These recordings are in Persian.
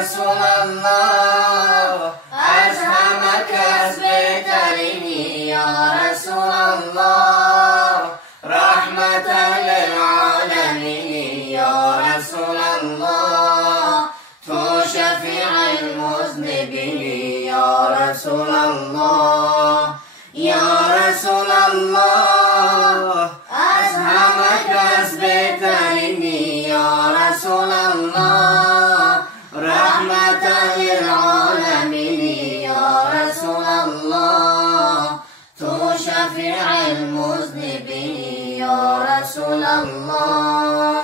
رسول الله از همه کس بهترینی یا رسول الله رحمت للعالمین یا رسول الله تو شفیع المذنبین یا رسول الله یا رسول الله از همه کس بهترینی یا رسول الله رحمت للعالمین یا رسول الله تو شفیع المذنبین یا رسول الله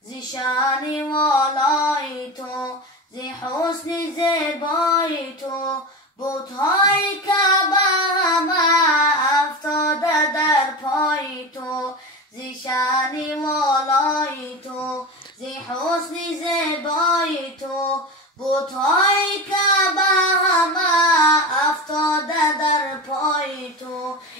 زی شان والای تو زی حسن زیبای تو بت‌های کعبه همه افتاده در پای تو زی شان والای تو زی حسن زیبای تو بت‌های کعبه همه افتاده در پای تو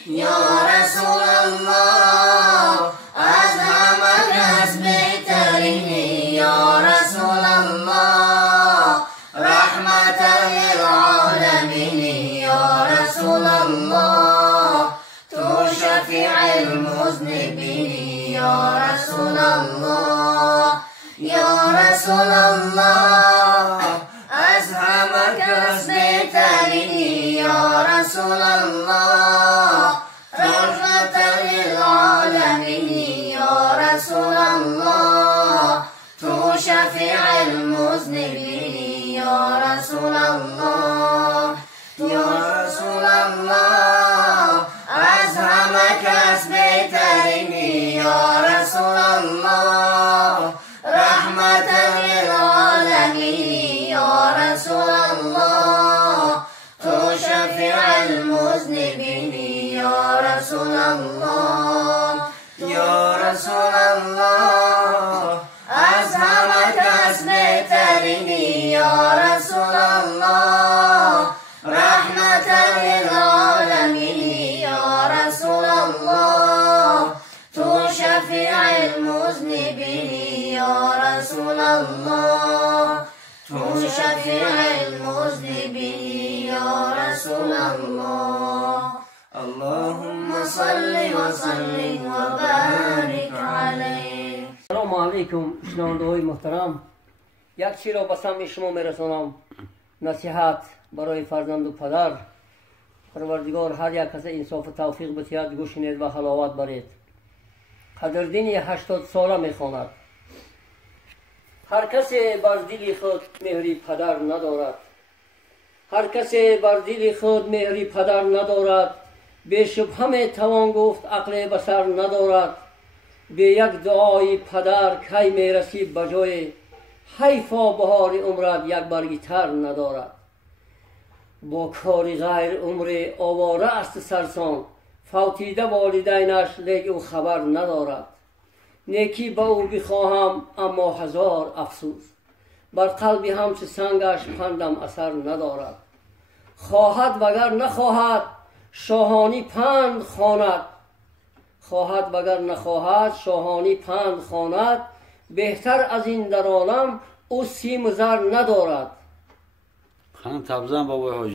یا رسول الله از همه کس بهترینی یا رسول الله رحمت للعالمین یا رسول الله تو شفیع المذنبین یا رسول الله یا رسول الله از همه کس بهترینی یا رسول الله رحمت للعالمین یا رسول الله تو شفیع المذنبین یا رسول الله یا رسول الله از همه کس بهترینی یا رسول الله رحمت للعالمین یا رسول الله تو شفیع المذنبین یا رسول الله یا رسول الله از همه کس بهترینی یا رسول الله رحمت للعالمین یا رسول الله تو شفیع المذنبین یا رسول الله تو شفیع المذنبین یا رسول الله اللهم صل وسلم وبارك عليه. سلام علیکم شنونده های محترم، یک چیز را به سمع شما میرسانم، نصیحت برای فرزند و پدر. پروردگار هر یک کس انصاف و توفیق بتید گوشینید و حلاوت برید. قدردین 80 ساله میخواند. هر کسی بر دل خود مهری پدر ندارد. هر کسی بر دل خود مهری پدر ندارد. به شبهه میتوان گفت عقل بسر ندارد. به یک دعای پدر کی میرسی بجای، حیفا بهار عمرت یک برگی تر ندارد. با کاری غیر عمر آواره است سرسان، فوتیده والدینش لیک او خبر ندارد. نیکی به او بخواهم اما هزار افسوس، بر قلبی همچو سنگش پندم اثر ندارد. خواهد وگر نخواهد شاهانی پند خواند، خواهد وگر نخواهد شاهانی پند خواند. بهتر از این در عالم او سیم و زر ندارد. خانم تبزن بابای حاجی